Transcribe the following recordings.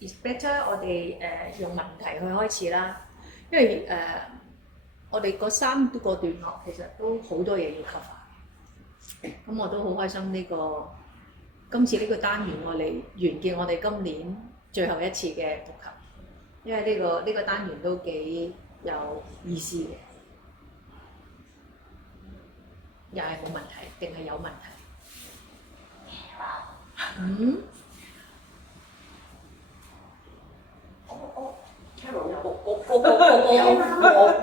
It's better 我哋用問題去開始啦，因為我哋嗰3個段落其實都好多嘢要 cover。咁我都好開心今次呢個單元我哋完結我哋今年最後一次嘅讀琴，因為呢個單元都幾有意思嘅，又係冇問題定係有問題？嗯？Carol 我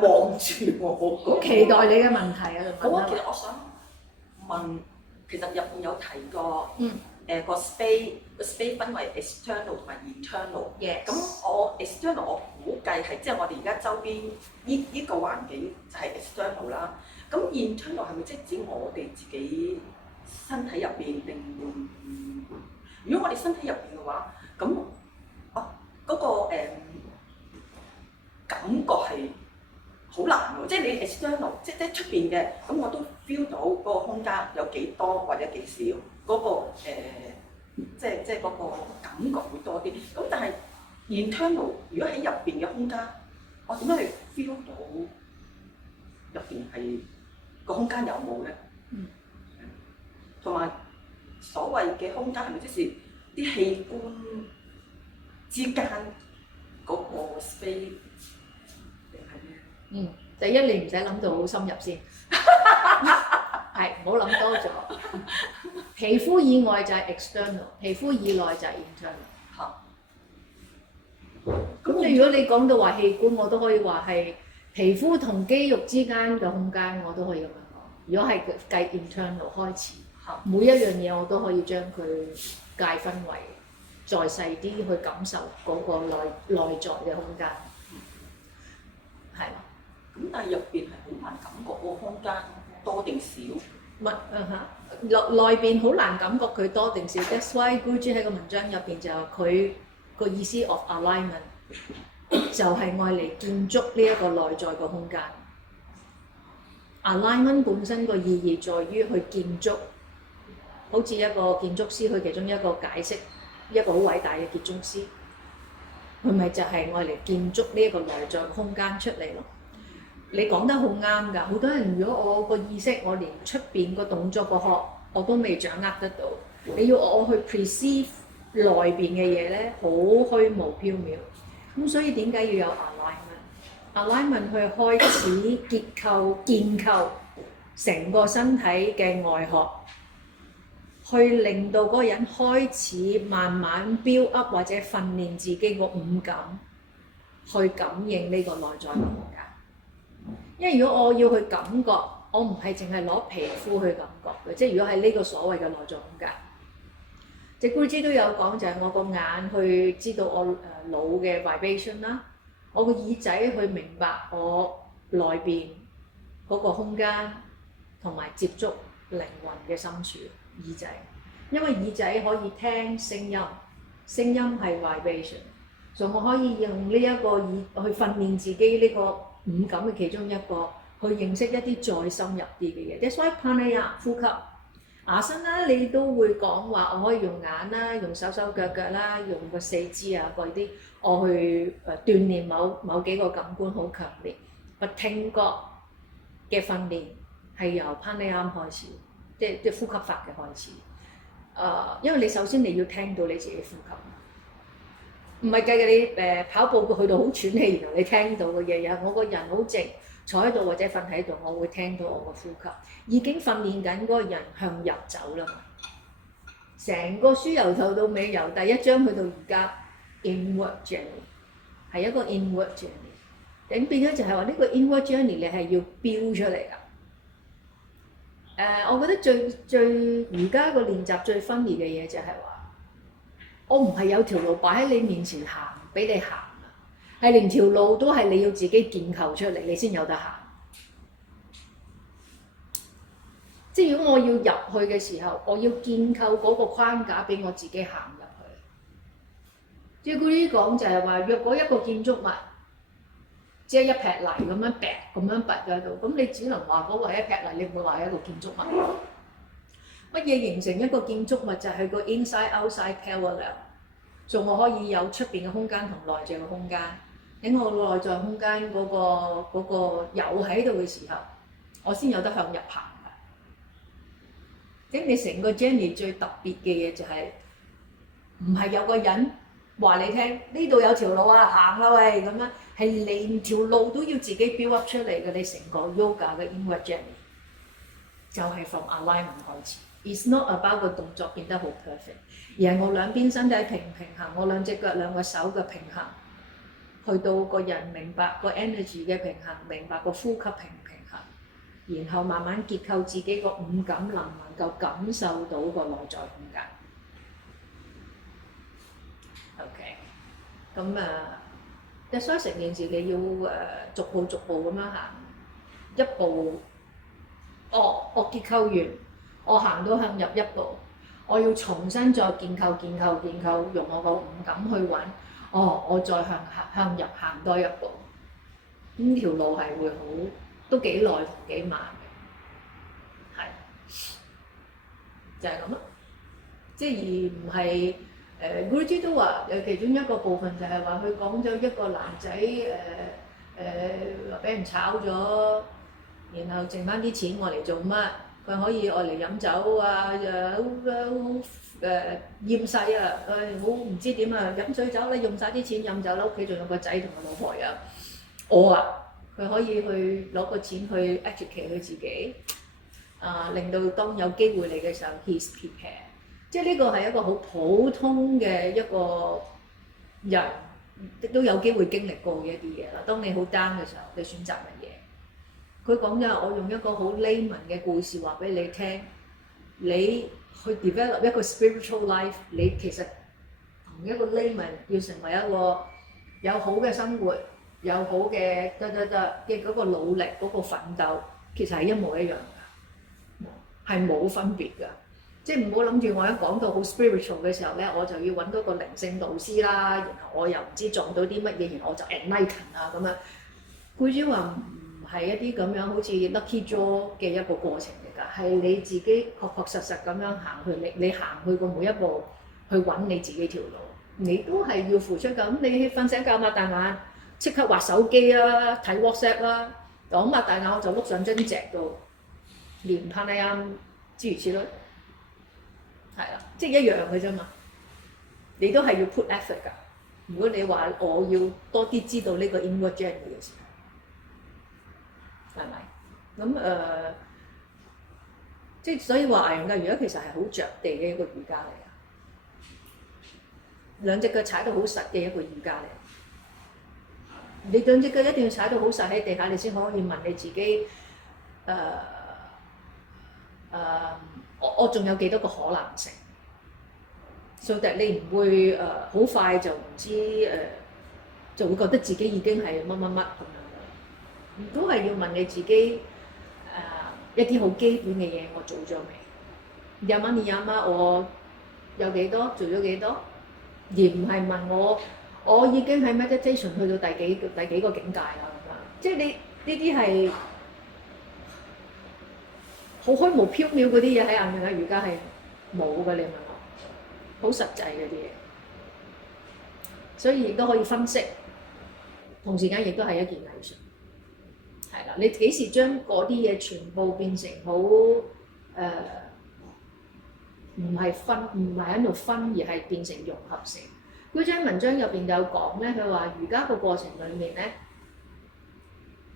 望住我，好期待你嘅問題啊！好啊，其實我想問，其實入邊有提過，個 space 分為 external 同埋 internal。Yes。咁我 external 我估計係即係我哋而家周邊呢個環境就係 external 啦。咁 internal 係咪即係指我哋自己身體入邊定？如果我哋身體入邊嘅話，咁嗰個感覺係好難喎，即係你 external，即係出邊嘅，咁我都 feel 到嗰個空間有幾多或者幾少，嗰個即係嗰個感覺會多啲。咁但係 internal，如果喺入邊嘅空間，我點樣去 feel 到入邊係個空間有冇咧？同埋所謂嘅空間係咪即係啲器官之間嗰個 space？第一你唔使諗到好深入先，係唔好諗多咗。皮膚以外就係 external， 皮膚以內就係 internal。嚇。咁如果你講到話器官，我都可以話係皮膚同肌肉之間嘅空間，我都可以咁樣講。如果係計 internal 開始，每一樣嘢我都可以將佢界分為再細啲去感受嗰個內在嘅空間，係。咁但係入邊係好難感覺個空間多定少。內邊好難感覺佢多定少。That's why Guruji 喺個文章入邊就佢個意思 of alignment 就係愛嚟建築呢一個內在嘅空間。alignment 本身個意義在於去建築，好似一個建築師佢其中一個解釋，一個好偉大嘅建築師，佢咪就係愛嚟建築呢一個內在空間出嚟咯。你講得好啱㗎，好多人如果我個意識我連出邊個動作個殼我都未掌握得到，你要我去 perceive 內邊嘅嘢咧，好虛無縹緲。咁所以點解要有 alignment 去開始建構成個身體嘅外殼，去令到嗰個人開始慢慢 build up 或者訓練自己個五感，去感應呢個內在嘅空間。因為如果我要去感覺，我唔係淨係攞皮膚去感覺嘅，即係如果係呢個所謂嘅內在空間，即係 Guruji 都有講，就係我個眼去知道我腦嘅 vibration 啦，我個耳仔去明白我內邊嗰個空間，同埋接觸靈魂嘅深處耳仔，因為耳仔可以聽聲音，聲音係 vibration， 所以我可以用呢一個耳去訓練自己呢個五感嘅其中一個，去認識一啲再深入啲嘅嘢。That's why pranayama 呼吸亞生啦，你都會講話我可以用眼啦，用手腳啦，用個四肢啊嗰啲，我去鍛鍊某幾個感官好強烈。聽覺嘅訓練係由 pranayama 開始，即係呼吸法嘅開始。因為你首先你要聽到你自己呼吸，唔係計你跑步去到好喘氣，然後你聽到嘅嘢，我個人好靜，坐喺度或者瞓喺度，我會聽到我個呼吸，已經訓練緊嗰個人向入走啦。成個書由頭到尾，由第一章去到而家 inward journey 係一個 inward journey。咁變咗就係話呢個 inward journey 你係要標出嚟㗎。我覺得最而家個練習最 funny 嘅嘢就係話，我唔係有條路擺喺你面前行俾你行，係連條路都係你要自己建構出嚟，你先有得行。即係如果我要入去嘅時候，我要建構嗰個框架俾我自己行入去。即係嗰啲講就係話，若果一個建築物即係一劈泥咁樣劈咁樣拔咗喺度，咁你只能話嗰個係一劈泥，你唔會話係一個建築物。乜嘢形成一個建築物就係個 inside outside parallel。所以我可以有出邊嘅空間同內在嘅空間。喺我內在空間嗰個有喺度嘅時候，我先有得向入行㗎。即係你成個 journey 最特別嘅嘢就係唔係有個人話你聽呢度有條路啊，行啦喂咁樣，係連條路都要自己 build up 出嚟嘅。你成個 yoga 嘅 inward journey 就係 from alignment 開始。It's not about 個動作變得好 perfect， 而係我兩邊身體平唔平衡，我兩隻腳兩個手嘅平衡，去到個人明白個 energy 嘅平衡，明白個呼吸平唔平衡，然後慢慢結構自己個五感，能唔能夠感受到個內在空間。OK， 咁所以成件事你要逐步逐步咁樣行，一步，我結構完，我行到向入一步，我要重新再建構，用我個五感去揾，我再向入行多一步，咁條路係會好都幾耐同幾慢嘅，係就係咁咯，即係而唔係。Guruji 都話有其中一個部分就係話佢講咗一個男仔話俾人炒咗，然後剩翻啲錢我嚟做乜？佢可以愛嚟飲酒啊，厭世啊，好唔知點啊，飲水酒咧用晒啲錢飲酒啦，屋企仲有個仔同個老婆呀。我佢可以去攞個錢去 educate 佢自己，令到當有機會嚟嘅時候 he's prepared。即係呢個係一個好普通嘅一個人，亦都有機會經歷過嘅一啲嘢啦。當你好 down 嘅時候，你選擇乜嘢？佢講咗，我用一個好 layman 嘅故事話俾你聽，你去 develop 一個 spiritual life， 你其實同一個 layman 要成為一個有好嘅生活、有好嘅嘅嗰個努力、嗰個奮鬥，其實係一模一樣㗎，係冇分別㗎。即係唔好諗住我一講到好 spiritual 嘅時候咧，我就要揾到個靈性導師啦，然後我又唔知撞到啲乜嘢，然後我就 enlighten 啊咁樣。Guruji話唔係一啲咁樣好似 lucky draw 嘅一個過程嚟㗎，係你自己確確實實咁樣行去，你行去個每一步去揾你自己條路，你都係要付出㗎。咁你瞓醒覺擘大眼，即刻畫手機啦，睇 WhatsApp 啦，我擘大眼我就碌上張席度，連拍你啱諸如此類。係啦，即係一樣嘅啫嘛。你都係要 put effort 㗎。如果你話我要多啲知道呢個 inward journey 嘅時候，係咪？咁即係所以話藝人嘅瑜伽其實係好着地嘅一個瑜伽嚟㗎。兩隻腳踩到好實嘅一個瑜伽嚟。你兩隻腳一定要踩到好實喺地下，你先可以問你自己我仲有幾多個可能性？所以你唔會好快就唔知就會覺得自己已經係乜乜乜咁樣。都係要問你自己一啲好基本嘅嘢，我做咗未？Yama 我有幾多做咗幾多，而唔係問我已經喺 meditation 去到第幾個境界啦咁樣。即係你呢啲係。好虛無縹緲嗰啲嘢喺硬嘅瑜伽係冇嘅，你問我，好實際嗰啲嘢，所以亦都可以分析，同時間亦都係一件藝術，係啦。你幾時將嗰啲嘢全部變成好唔係喺度分，而係變成融合性？嗰張文章入邊有講咧，佢話瑜伽個過程裡面咧。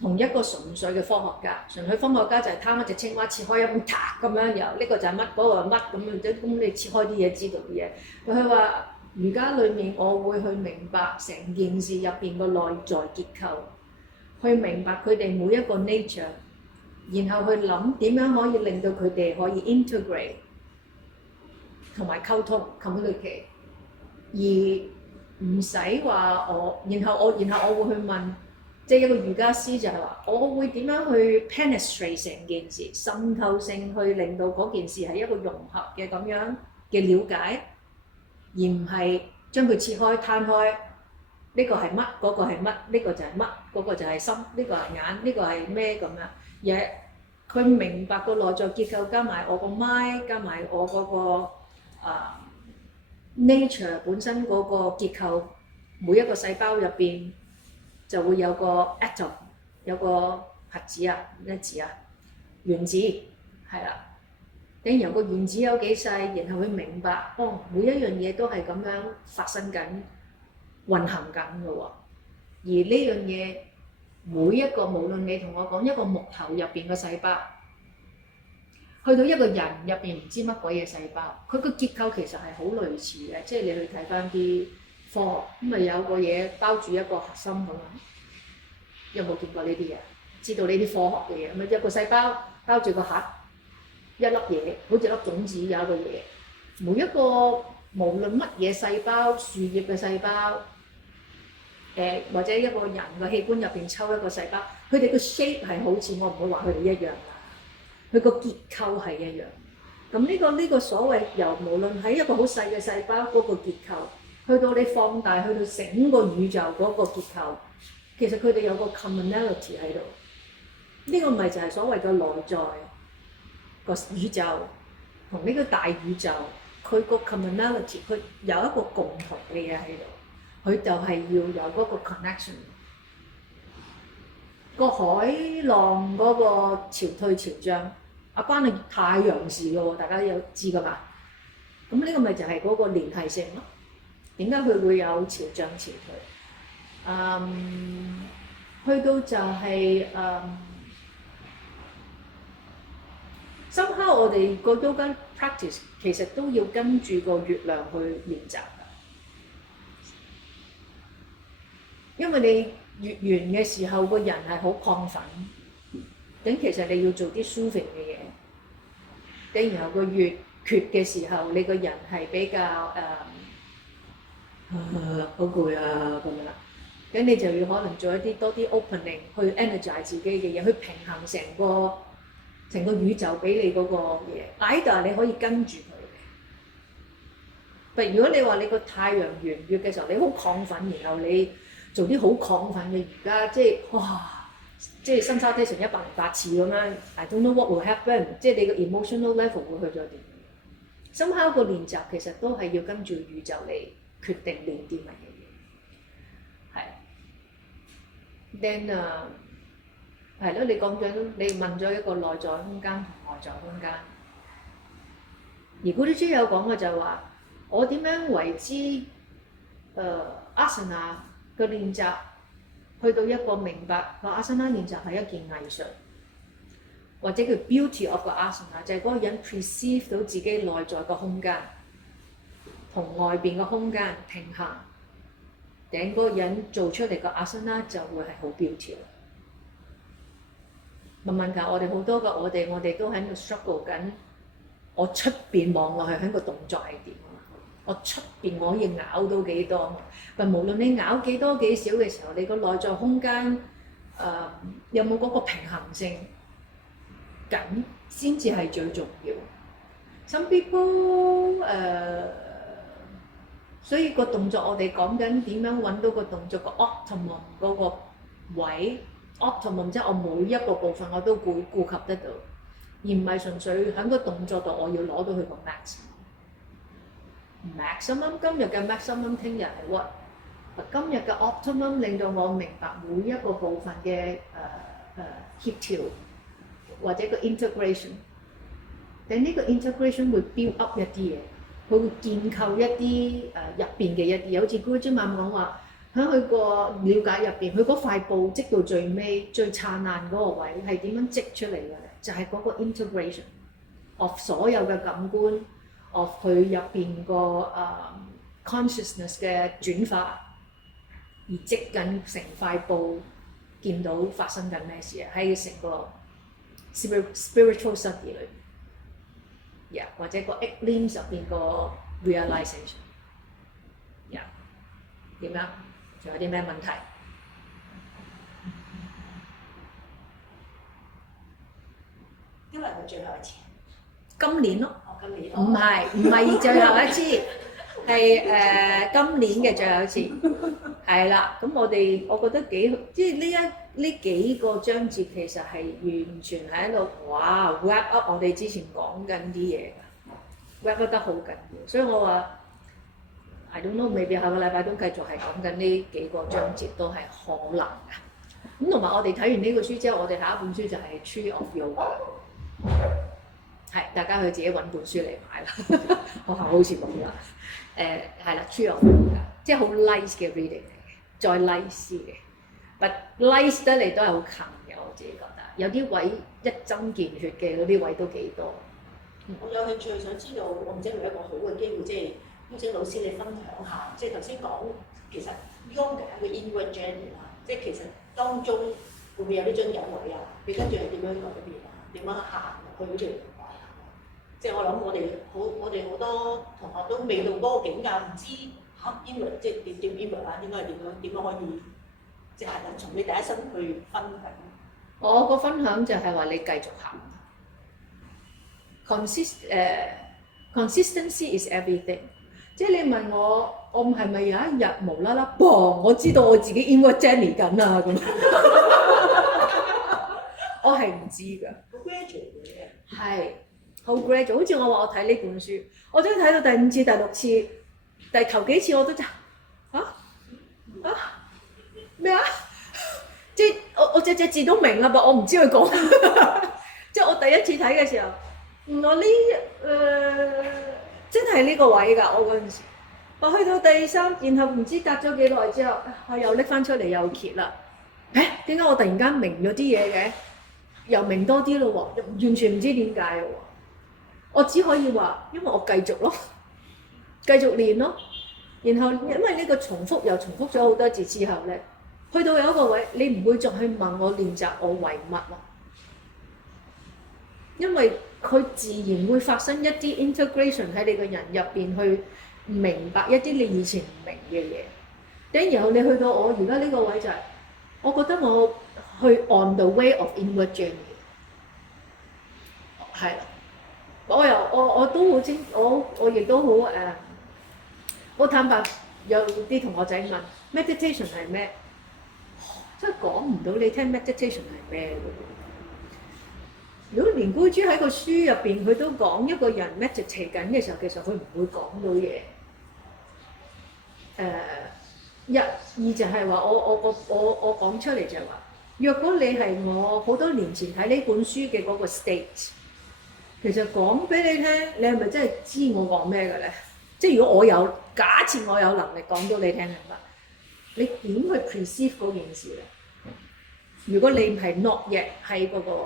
同一個純粹嘅科學家，純粹科學家就係貪一隻青蛙切開一碗塔咁樣，然後呢個就係乜，嗰個係乜咁樣，咁你切開啲嘢知道啲嘢。佢話瑜伽裡面，我會去明白成件事入邊個內在結構，去明白佢哋每一個 nature， 然後去諗點樣可以令到佢哋可以 integrate 同埋溝通 communicate， 而唔使話然後我會去問。即係一個瑜伽師就係話，我會點樣去 penetrate 成件事，滲透性去令到嗰件事係一個融合嘅咁樣嘅了解，而唔係將佢切開攤開。呢個係乜？嗰個係乜？呢個就係乜？嗰個就係心。呢個係眼。呢個係咩咁樣？而佢明白個內在結構，加埋我個 mind，加埋我嗰個 nature 本身嗰個結構，每一個細胞入邊就會有個 atom，有個核子啊，咩字啊？原子係啦。然後個原子有幾細，然後佢明白，每一樣嘢都係咁樣發生緊、運行緊嘅喎。而呢樣嘢每一個，無論你同我講一個木頭入邊嘅細胞，去到一個人入邊唔知乜鬼嘢細胞，佢個結構其實係好類似嘅，即係你去睇翻啲科學，咁咪有個嘢包住一個核心咁樣。有冇見過呢啲嘢？知道呢啲科學嘅嘢，咪一個細胞包住個核。一粒嘢，好似粒種子有一個嘢。每一個無論乜嘢細胞，樹葉嘅細胞，或者一個人嘅器官入邊抽一個細胞，佢哋個 shape 係好似，我唔會話佢哋一樣啦。佢個結構係一樣。咁呢個所謂由無論喺一個好細嘅細胞嗰個結構，去到你放大去到整個宇宙嗰個結構，其實佢哋有個 commonality 喺度。呢個咪就係所謂嘅內在。個宇宙同呢個大宇宙，佢個 commonality， 佢有一個共同嘅嘢喺度，佢就係要有嗰個 connection。個海浪嗰個潮退潮漲，關係太陽事嘅喎，大家有知㗎嘛？咁呢個咪就係嗰個聯繫性咯。點解佢會有潮漲潮退？去到就係深刻我哋個 yoga practice 其實都要跟住個月亮去練習㗎，因為你月圓嘅時候個人係好亢奮，咁其實你要做啲 soothing 嘅嘢，然後個月缺嘅時候你個人係比較好攰啊咁樣，咁你就要可能做一啲多啲 opening 去 energize 自己嘅嘢，去平衡成個宇宙俾你嗰個嘢 idea 你可以跟住佢嘅。但如果你話你個太陽圓月嘅時候，你好亢奮，然後你做啲好亢奮嘅瑜伽，即係即係新沙梯成108次咁樣 ，I don't know what will happen， 即係你個 emotional level 會去咗點？深刻個練習其實都係要跟住宇宙嚟決定練啲乜嘢嘢，係。Then 係咯，你問咗一個內在空間同外在空間，而古啲書有講嘅就係話，我點樣為之asana 嘅練習，去到一個明白個 asana 練習係一件藝術，或者叫 beauty of 個 asana， 就係嗰個人 perceive 到自己內在個空間同外邊個空間平衡，頂嗰個人做出嚟個 asana 就會係好 beauty。問題我哋好多個我哋都喺度 struggle 緊，我出邊望落去喺個動作係點啊？我出邊我可以咬到幾多？但無論你咬幾多幾少嘅時候，你個內在空間有冇嗰個平衡性緊先至係最重要。Some people 所以個動作我哋講緊點樣揾到個動作個 optimum 嗰個位。optimum 即係我每一個部分我都顧及得到，而唔係純粹喺個動作度我要攞到佢個 maximum。今日嘅 maximum， 聽日係 what？ 今日嘅 optimum 令到我明白每一個部分嘅協調或者個 integration。但呢個 integration 會 build up 一啲嘢，佢會建構一啲入邊嘅一啲，好似 Guruji 咁講話。喺佢個了解入邊，佢嗰塊布織到最尾最燦爛嗰個位係點樣織出嚟嘅？就係嗰個 integration of 所有嘅感官 of 佢入邊個consciousness 嘅轉化，而織緊成塊布，見到發生緊咩事啊？喺成個 spiritual study 裏邊，或者個 eight limbs 入邊個 realization， 點樣？仲有啲咩問題？因為佢最後一次。今年咯。今年。唔係最後一次，係今年嘅最後一次。係啦，咁我覺得即係呢幾個章節其實係完全喺度wrap up 我哋之前講緊啲嘢㗎，wrap up 得好緊要，所以我話 I don't know， maybe 下個禮拜都繼續係講緊呢幾個章節都係可能嘅。咁同埋我哋睇完呢個書之後，我哋下一本書就係 Tree of Yoga， 係大家去自己揾本書嚟買啦。學校好似冇啦。係啦 ，Tree of Yoga， 即係好 nice 嘅 reading 嚟嘅，再 nice 嘅。But nice 得嚟都係好近嘅，我自己覺得。有啲位一針見血嘅嗰啲位都幾多。我有興趣想知道，我唔知係咪一個好嘅機會，即係邀請老師你分享下，即係頭先講其實 yoga 係一個 inward journey 啦，即係其實當中會唔會有啲樽頸位啊？你跟住係點樣改變啊？點樣行入去嗰條路啊？即係我諗我哋好多同學都未到嗰個境界，唔知嚇 inward 即係點 inward 啊？應該係點樣可以即係從你第一身去分享？我個分享就係話你繼續行。Consistency is everything。即係你問我係咪有一日無啦啦，我知道我自己 inward journey 緊啊咁。我係唔知㗎。好 gradual 嘅。係好 gradual， 好似我話我睇呢本書，我終於睇到第5次、第6次、第頭幾次我都咩啊？即係我隻字都明啦，但我唔知佢講。即係我第一次睇嘅時候。我真係呢個位㗎，我嗰陣時，我去到第3，然後唔知隔咗幾耐之後，我又拎翻出嚟又揭啦。點解我突然間明咗啲嘢嘅？又明多啲咯喎，完全唔知點解喎。我只可以話，因為我繼續咯，繼續練咯。然後因為呢個重複又重複咗好多次之後咧，去到有一個位，你唔會再去問我練習我為乜咯，因為佢自然會發生一啲 integration 喺你個人入邊，去明白一啲你以前唔明嘅嘢。然後你去到我而家呢個位就係，我覺得我去 on the way of inward journey， 係啦。我都好清，我亦都好好坦白，有啲同學仔問 meditation 係咩？真係講唔到你聽 meditation 係咩嘅。如果連觀珠喺個書入邊，佢都講一個人 meditate 緊嘅時候，其實佢唔會講到嘢。二就係話我講出嚟就係話，若果你係我好多年前睇呢本書嘅嗰個 state， 其實講俾你聽，你係咪真係知我講咩嘅咧？即係如果假設我有能力講到你聽係乜，你點去 perceive 嗰件事咧？如果你係 not yet 喺嗰個。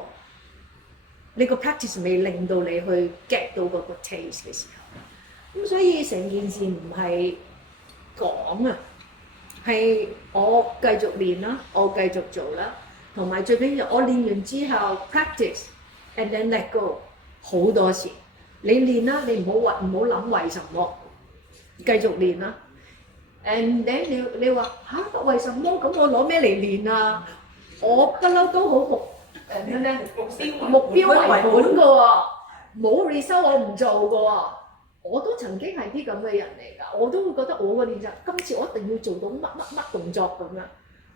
你個 practice 未令到你去 get 到嗰個 taste 嘅時候，咁所以成件事唔係講啊，係我繼續練啦，我繼續做啦，同埋最緊要我練完之後 practice and then let go 好多次。你練啦，你唔好諗為什麼，繼續練啦。and then 你話為什麼咁我攞咩嚟練啊？我不嬲都好目標為本嘅喎，冇 result 我唔做嘅喎。我都曾經係啲咁嘅人嚟㗎，我都會覺得我嘅練習今次我一定要做到乜動作咁樣。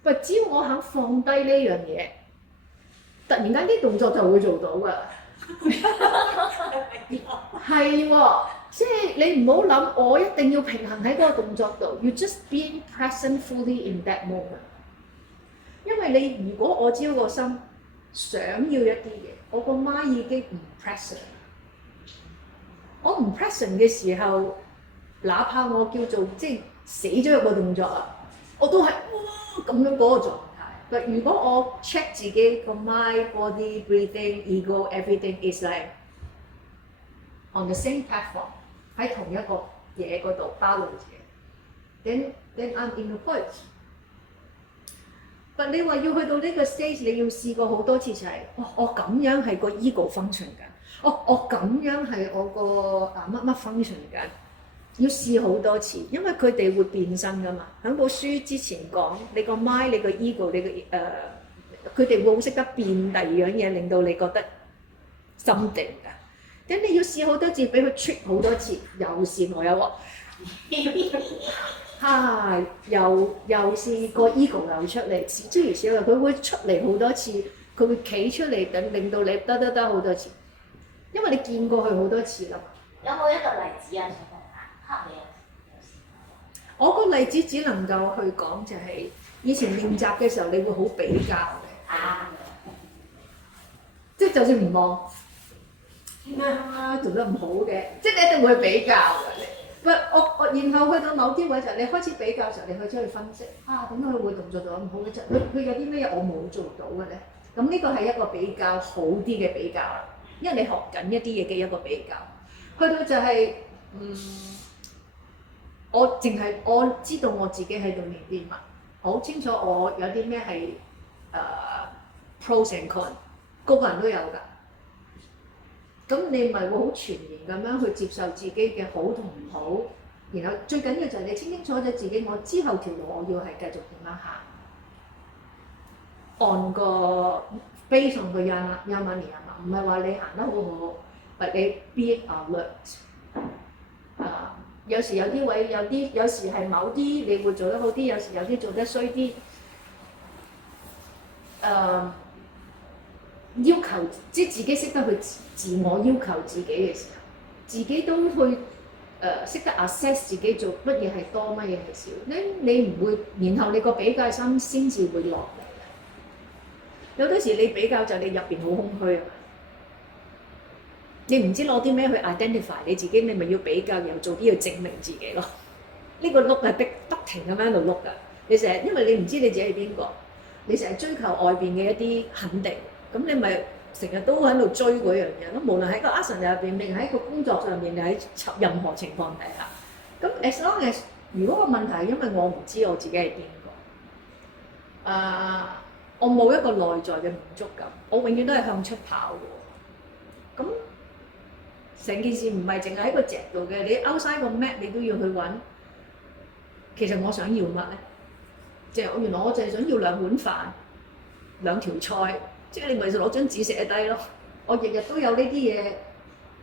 喂，只要我肯放低呢樣嘢，突然間啲動作就會做到㗎。係喎，即係你唔好諗我一定要平衡喺嗰個動作度。You just being present fully in that moment。因為你如果我只要個心想要一啲嘢，我個媽已經唔 present。我唔 present 嘅時候，哪怕我叫做即係死咗入個動作啊，我都係咁樣嗰個狀態。但如果我 check 自己個 mind、body、breathing、ego、everything is like on the same platform， 喺同一個嘢嗰度 balance 嘅，then I'm in the point。但你話要去到呢個 stage， 你要試過好多次就係、我咁樣係個 ego function 緊，我咁樣係我個乜乜 function 緊，要試好多次，因為佢哋會變身噶嘛。喺本書之前講，你個 mind、你個 ego、你個佢哋會好識得變第二樣嘢，令到你覺得心定㗎。咁你要試好多次，俾佢 trick 好多次，又試我有喎。又試個 ego 流出嚟，諸如此類，佢會出嚟好多次，佢會企出嚟，等令到你得好多次，因為你見過佢好多次啦。有冇一個例子啊？想講下黑你有試過？我個例子只能夠去講就係以前練習嘅時候，你會好比較嘅，即係就算唔望做得唔好嘅，即係你一定會比較嘅。然後去到某啲位就係你開始比較嘅時候，你開始去分析點解佢會動作做得唔好嘅啫？佢有啲咩嘢我冇做到嘅咧？咁呢個係一個比較好啲嘅比較啦，因為你學緊一啲嘢嘅一個比較。去到就係我知道我自己喺度練啲乜，好清楚我有啲咩係pros and cons，個個人都有㗎。咁你咪會好全然咁樣去接受自己嘅好同唔好，然後最緊要就係你清清楚楚自己，我之後條路我要係繼續點樣行，按個 base on 個樣嘛，唔係話你行得好好，或你 be alert。有時有啲位有時係某啲你會做得好啲，有時有啲做得衰啲。要求即係自己識得去自我要求自己嘅時候，自己都去識得 assess 自己做乜嘢係多，乜嘢係少。你唔會，然後你個比較心先至會落嚟。有啲時你比較就你入邊好空虛啊！你唔知攞啲咩去 identify 你自己，你咪要比較，又做啲要證明自己咯。呢個碌係不停咁喺度碌㗎。你成日因為你唔知你自己係邊個，你成日追求外邊嘅一啲肯定。咁你咪成日都喺度追嗰樣嘢咯，無論喺個 action 入邊，定喺個工作上面，定喺任何情況底下。咁 as long as 如果個問題係因為我唔知我自己係邊個，我冇一個內在嘅滿足感，我永遠都係向出跑嘅。咁成件事唔係淨係喺個隻度嘅，你 outside 個 map 你都要去揾。其實我想要乜咧？即係原來我就係想要2碗飯、2條菜。即係你咪就攞張紙寫低咯，我日日都有呢啲嘢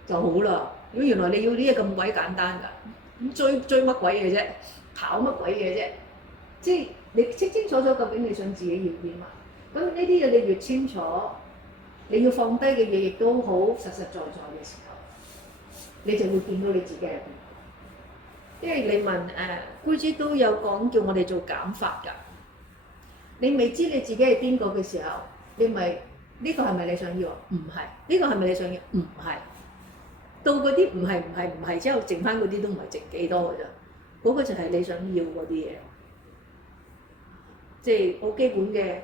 就好啦。如果原來你要啲嘢咁鬼簡單㗎，咁追乜鬼嘢啫？跑乜鬼嘢啫？即係你清清楚楚究竟你想自己要啲乜？咁呢啲嘢你越清楚，你要放低嘅嘢亦都好實實在在嘅時候，你就會見到你自己係邊。因為你問姑姐都有講叫我哋做減法㗎，你未知你自己係邊個嘅時候。你咪呢個係咪你想要啊？唔係。呢個係咪你想要？唔係。到嗰啲唔係之後，剩翻嗰啲都唔係剩幾多㗎咋。嗰個就係你想要嗰啲嘢，即係好基本嘅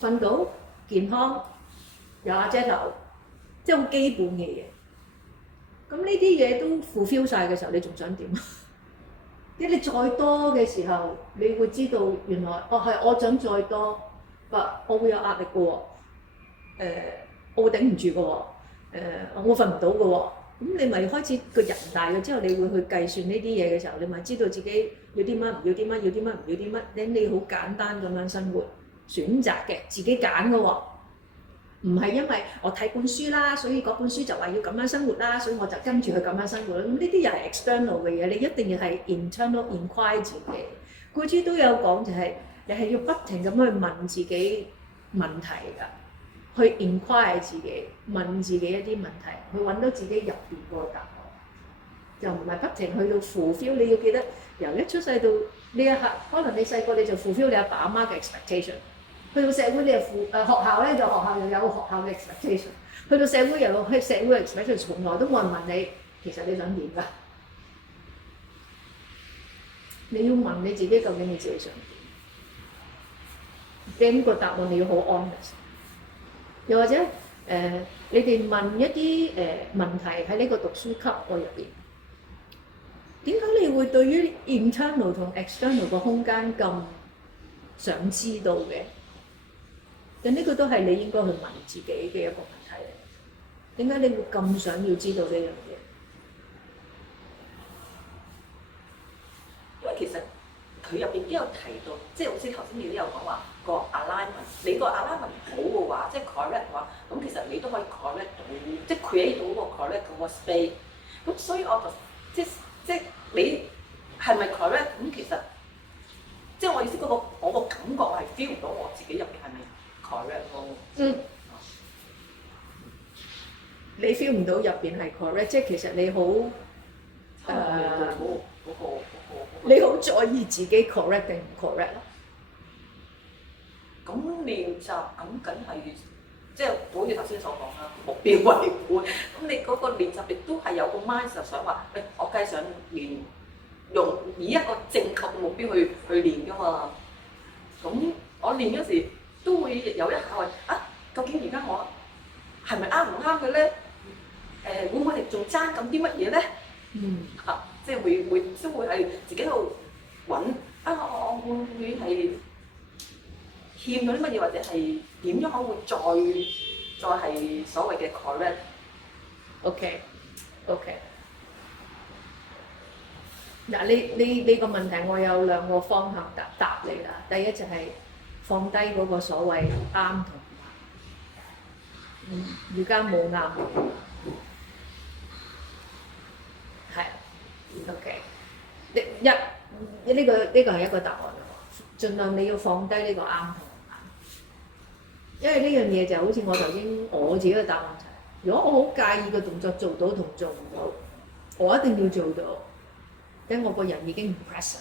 瞓到健康有瓦遮頭，即係好基本嘅嘢。咁呢啲嘢都 fulfill 曬嘅時候，你仲想點啊？即係你再多嘅時候，你會知道原來係我想再多，我會有壓力嘅喎。我會頂唔住嘅喎，我瞓唔到嘅喎，咁你咪開始個人大咗之後，你會去計算呢啲嘢嘅時候，你咪知道自己要啲乜，唔要啲乜，要啲乜，唔要啲乜，你好簡單咁樣生活，選擇嘅，自己揀嘅喎，唔係因為我睇本書啦，所以嗰本書就話要咁樣生活啦，所以我就跟住佢咁樣生活啦。咁呢啲又係 external 嘅嘢，你一定要係 internal inquire 自己。佢之都有講就係，你係要不停咁去問自己問題㗎。去 inquire 自己，問自己一啲問題，去揾到自己入邊個答案，就唔係不停去到 fulfill。你要記得，由一出世到呢一刻，可能你細個你就 fulfill 你阿爸阿媽嘅 expectation， 去到社會你又學校咧就學校又有學校嘅 expectation， 去到社會又有社會嘅 expectation， 從來都冇人問你其實你想點㗎？你要問你自己究竟你自己想點？咁個答案你要好 honest。又或者你哋問一啲問題喺呢個讀書級個入邊，點解你會對於 internal 同 external 個空間咁想知道嘅？咁呢個都係你應該去問自己嘅一個問題嚟。點解你會咁想要知道呢樣嘢？因為其實佢入邊都有提到，即係好似頭先你都有講話個 alignment， 你個 alignment 好嘅話，即係 correct 嘅話，咁其實你都可以 correct 到，即係 create 到個 correct 嗰個 space。咁所以我就即係你係咪 correct？咁其實即係我意思嗰個我個感覺係 feel 唔到我自己入邊係咪 correct 咯？你 feel 唔到入邊係 correct， 即係其實你好你好在意自己 correct 定唔 correct 咯。咁練習咁梗係即係好似頭先所講啦，目標為本。咁你嗰個練習亦都係有個 mindset 想話，我梗係想練用以一個正確嘅目標去練㗎嘛。咁我練嗰時都會有一下話究竟而家我係咪啱唔啱嘅咧？會唔會係仲爭緊啲乜嘢咧？即係會都會係自己喺度揾我會唔會係欠咗啲乜嘢，或者係點樣可會再係所謂嘅 correct？OK。嗱，你個問題我有兩個方向答你啦。第一就係放低嗰個所謂啱同唔啱。而家冇啱。係。OK。呢個係一個答案咯。盡量你要放低呢個啱同唔啱，因為呢樣嘢就好似我頭先我自己嘅答案就係，如果我好介意個動作做到同做唔到，我一定要做到。因為我個人已經唔 present，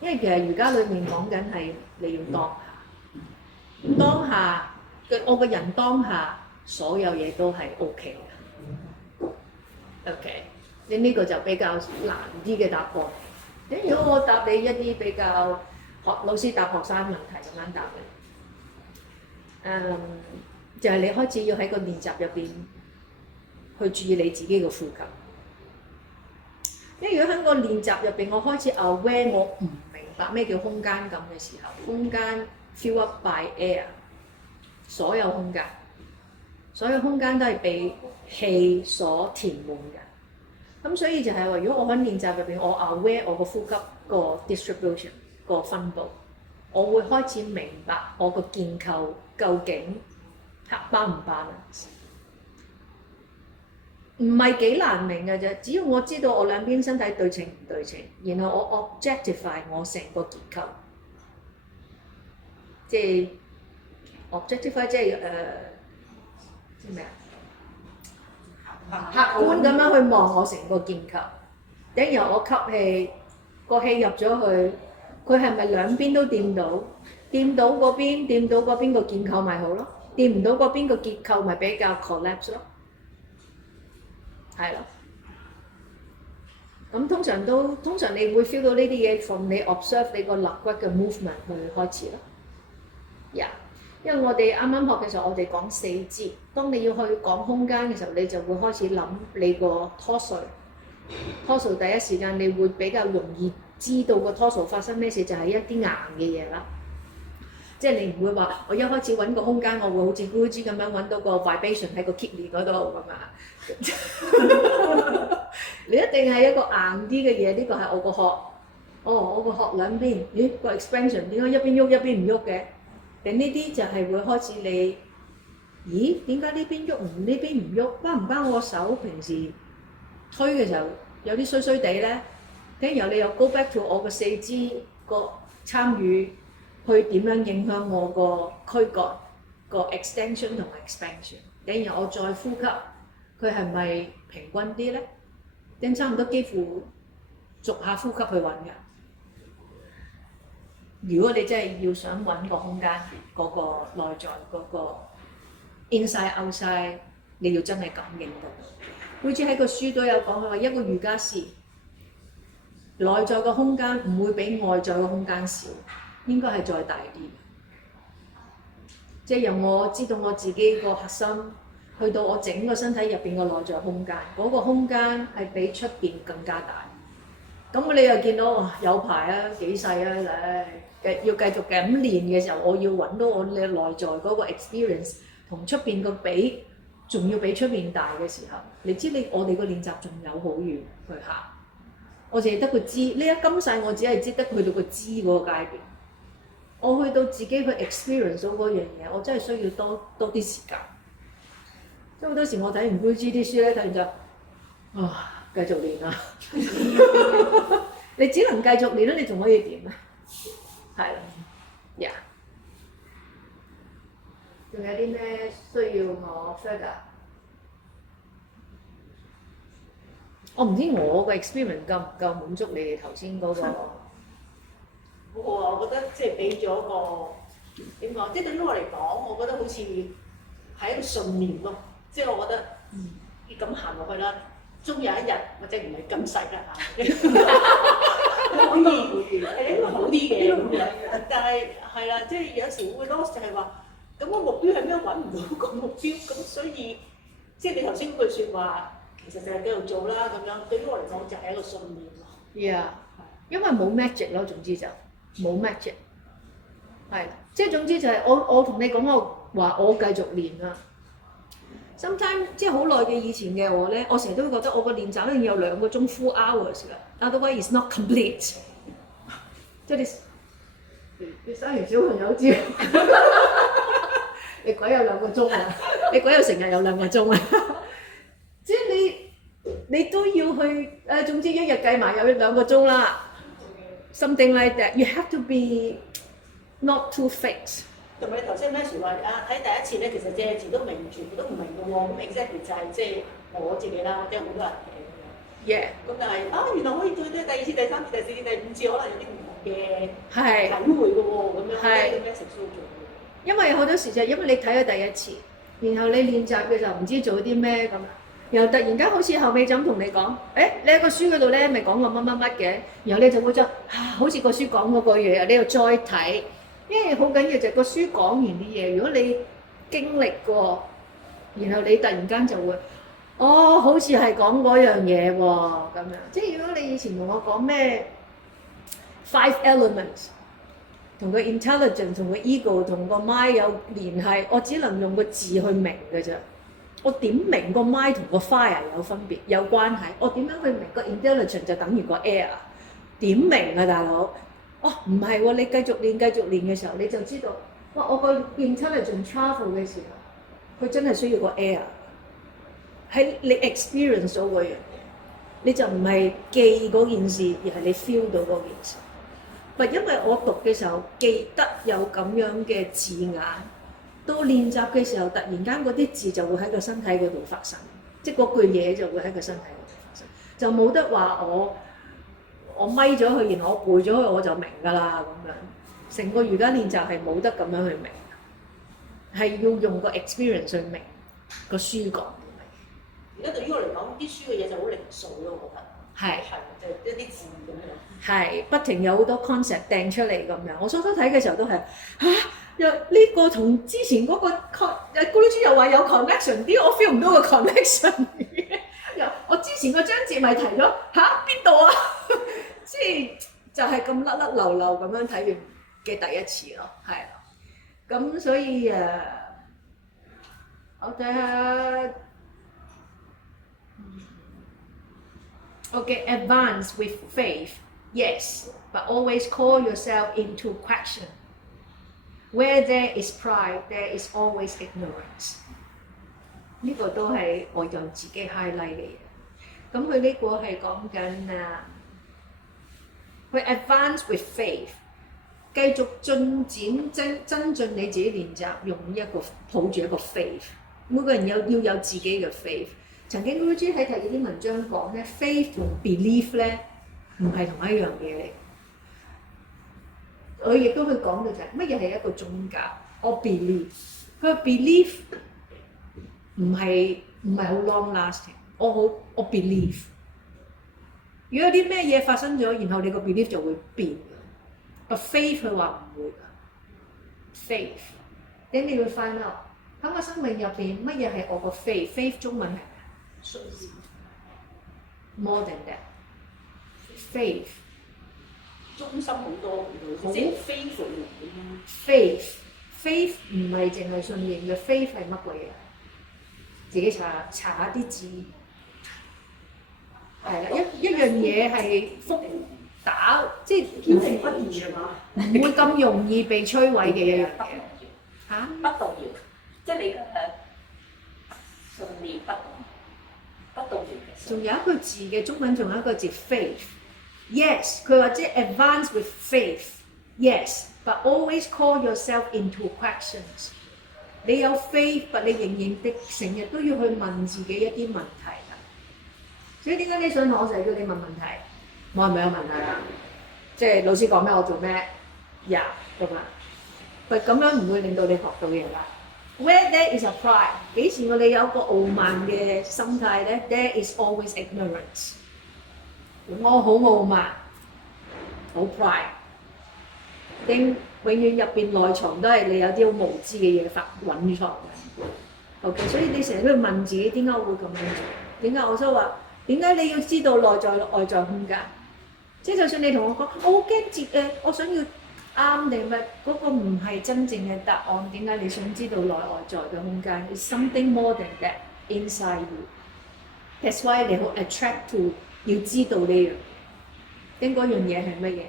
因為其實瑜伽裏面講緊係你要當下，我個人當下所有嘢都係 OK 嘅。OK， 你呢個就比較難啲嘅答案。如果我答你一啲比較老師答學生問題咁樣答嘅，就係你開始要喺個練習入邊去注意你自己嘅呼吸。因為如果喺個練習入邊，我開始 aware 我唔明白咩叫空間感嘅時候，空間 fill up by air， 所有空間都係被氣所填滿嘅。咁所以就係話，如果我喺練習入邊，我 aware 我個呼吸個 distribution 個分佈，我會開始明白我個結構究竟balance唔 balance。唔係幾難明嘅啫，只要我知道我兩邊身體對稱唔對稱，然後我 objectify 我成個結構，即係 objectify 即係咩啊？客觀咁樣去望我成個結構。然後我吸氣，個氣入咗去，佢係咪兩邊都掂到？掂到嗰邊個結構咪好咯？掂唔到嗰邊個結構咪比較 collapse 咯。係咯，咁通常你會 feel 到呢啲嘢，從你 observe 你個肋骨嘅 movement 去開始咯。因為我哋啱啱學嘅時候，我哋講四肢，當你要去講空間嘅時候，你就會開始諗你個 torso。torso 第一時間你會比較容易知道個 torso 發生咩事，就係一啲硬嘅嘢啦。即係你唔會話我一開始揾個空間，我會好似 Guruji 咁樣揾到個 vibration 喺個 kidney 嗰度咁啊！你一定係一個硬啲嘅嘢，呢個係我個殼。我個殼兩邊，咦個 expansion 點解一邊喐一邊唔喐嘅？定呢啲就係會開始你，咦點解呢邊喐唔呢邊唔喐？關唔關我手平時推嘅時候有啲衰衰地咧？跟然後你又 go back to 我個四肢個參與。去點樣影響我個軀幹個 extension 同埋 expansion？ 然後我再呼吸，佢係咪平均啲咧？定差唔多幾乎逐下呼吸去揾嘅。如果你真係要想揾個空間嗰個內在嗰個 inside outside， 你要真係感應到。好似喺個書都有講，佢話一個瑜伽師內在個空間唔會比外在個空間少。應該係再大啲，即係由我知道我自己個核心，去到我整個身體入邊個內在空間，嗰個空間係比出邊更加大。咁你又見到哇有排啊幾細啊，要繼續咁練嘅時候，我要揾到我嘅內在嗰個 experience 同出邊個比，仲要比出邊大嘅時候，你知我哋個練習仲有好遠去行。我淨係得個知，呢一今世我只係知得去到個知嗰個階段。我去到自己去 experience 到嗰樣嘢，我真係需要多啲時間。即係好多時我睇完 Guruji 啲書咧，睇完就繼續練啦。你只能繼續練啦，你仲可以點啊？係啦，仲有啲咩需要我 further？我唔知我個 experience 夠唔夠滿足你哋頭先嗰個。好好啊，我覺得即係俾咗個點講，即係對於我嚟講，我覺得好似係一個信念咯。即係我覺得你咁行落去啦，終有一日或者唔係咁細啦嚇，可以係應該好啲嘅咁樣。但係係啦，即係有時會 lost 就係話，咁個目標係咩？揾唔到個目標，咁所以即係你頭先嗰句説話，其實就係繼續做啦咁樣。對於我嚟講就係一個信念咯。Yeah， 因為冇 magic 咯，總之就冇 magic。係，即係總之就係我同你講我話我繼續練啦。Sometimes 即係好耐嘅以前嘅我咧，我成日都會覺得我個練習一定要有2個鐘 full hours 㗎，otherwise it's not complete。即係你生完小朋友之後，你鬼有2個鐘啊！你鬼有成日有2個鐘啊！即係你都要去總之一日計埋有2個鐘啦。Something like that. You have to be not too fixed。同埋頭先 Matthew 話睇第一次咧，其實隻字都明，全部都唔明嘅喎。咁 exactly 就係即係我自己啦，即係好多人嘅咁樣。Yeah。咁但係原來可以再第2次、第3次、第4次、第5次，可能有啲唔同嘅係體會嘅喎，咁樣係即係 message 都做嘅。因為好多時就係因為你睇咗第一次，然後你練習嘅時候唔知做啲咩咁，然後突然間好似後尾就咁同你講，你喺個書嗰度咧咪講過乜乜乜嘅，然後你就會好似個書講嗰個嘢，你又再睇。因為好緊要就係個書講完啲嘢，如果你經歷過，然後你突然間就會，好似係講嗰樣嘢喎咁樣。即係如果你以前同我講咩 5 elements， 同個 intelligence 同個 ego 同個 mind 有聯繫，我只能用個字去明嘅啫。我點明個 mind 同個 fire 有分別有關係？我點樣去明個 intelligence 就等於個 air？點明啊，大佬？唔係喎，你繼續練嘅時候，你就知道，我個 intelligent travel 嘅時候，佢真係需要個 air，喺你 experience 到嗰樣嘢，你就唔係記嗰件事，而係你 feel 到嗰件事。因為我讀嘅時候記得有咁樣嘅字眼，到練習嘅時候，突然間嗰啲字就會喺個身體嗰度發生，即係嗰句嘢就會喺個身體嗰度發生，就冇得話我咪咗佢，然後我背咗佢我就明㗎啦咁樣。成個瑜伽練習係冇得咁樣去明，係要用個 experience 去明個書講點明。而家對於我嚟講，啲書嘅嘢就好零碎咯，我覺得。係就一啲字咁樣。係不停有好多 concept 掟出嚟咁樣。我初睇嘅時候都係又呢個同之前嗰個咕嚕豬又話有 connection 啲，我 feel 唔到個 connection 又我之前個章節咪提咗邊度啊？即係就係咁甩甩流流咁樣睇完嘅第一次咯，係啊。咁所以我睇下OK advance with faith yes but always call yourself into question where there is pride there is always ignorance 呢個都係我就自己 highlight 嘅嘢。咁佢呢個係講緊佢 advance with faith， 繼續進展增進你自己練習，用抱住一個 faith。每個人要有自己嘅 faith。曾經 Guruji 喺第二啲文章講咧 ，faith 同 belief 咧唔係同一樣嘢嚟。佢亦都會講到就係乜嘢係一個宗教，我 believe。佢個 belief 唔係好 long lasting。我 believe。如果有啲咩嘢發生咗，然後你個 belief 就會變嘅。But faith 佢話唔會㗎。faith， 咁你會 find out 喺我生命入邊乜嘢係我個 faith？faith 中文係信念。more than that。faith 中心好多，即係 faithful 咁樣。faith 唔係淨係信念嘅 faith 係乜鬼嘢？自己查下啲字。係啦，一樣嘢係複打，即係堅定不移係嘛？唔會咁容易被摧毀嘅一樣嘢。嚇？不動搖，即係你嘅信念不動搖嘅。仲有一個字嘅中文，仲有一個字 faith。Yes， 佢話即係 advance with faith。Yes，but always call yourself into questions。你有 faith，but 你仍然的成日都要去問自己一啲問題。所以點解你上堂我成日叫你問問題？我係咪有問題啊？即係老師講咩我做咩呀咁啊？喂，咁樣唔會令到你學到嘢啦。Where there is a pride， 幾時我哋有個傲慢嘅心態咧 ？There is always ignorance。我好傲慢，好 pride，永遠入邊內藏都係你有啲好無知嘅嘢蘊藏嘅。OK， 所以你成日都要問自己點解我會咁樣做？點解我所以話點解你要知道內在外在空間？即係就算你同我講，我好驚接嘅，我想要啱定乜，嗰個唔係真正嘅答案。點解你想知道內外在嘅空間 ？It's something more than that inside you。That's why 你好 attract to 要知道呢樣嘢，跟嗰樣嘢係乜嘢？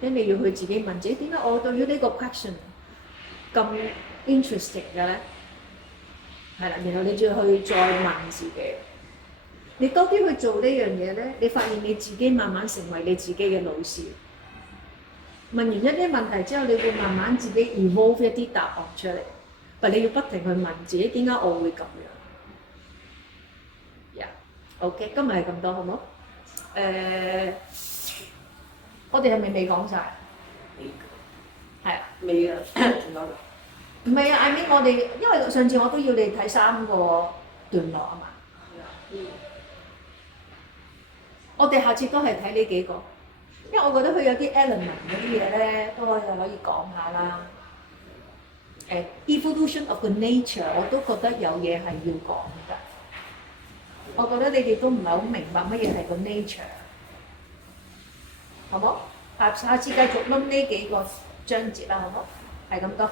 跟你要去自己問自己，點解我對於呢個 question 咁 interesting 嘅咧？係啦，然後你再問自己。你多啲去做呢樣嘢咧，你發現你自己慢慢成為你自己嘅老師。問完一啲問題之後，你會慢慢自己 evolve 一啲答案出嚟。但你要不停去問自己點解我會咁樣。OK， 今日係咁多，好唔好？我哋係咪未講晒？係啊，未啊，仲有唔係啊 I mean 我哋因為上次我都要你睇3個段落啊嘛。我哋下次都係睇呢幾個，因為我覺得佢有啲 element 嗰啲嘢咧，都可以講下啦。Evolution of the nature 我都覺得有嘢係要講㗎。我覺得你哋都唔係好明白乜嘢係個 nature， 好冇？下次繼續諗呢幾個章節啦，好冇？係咁多。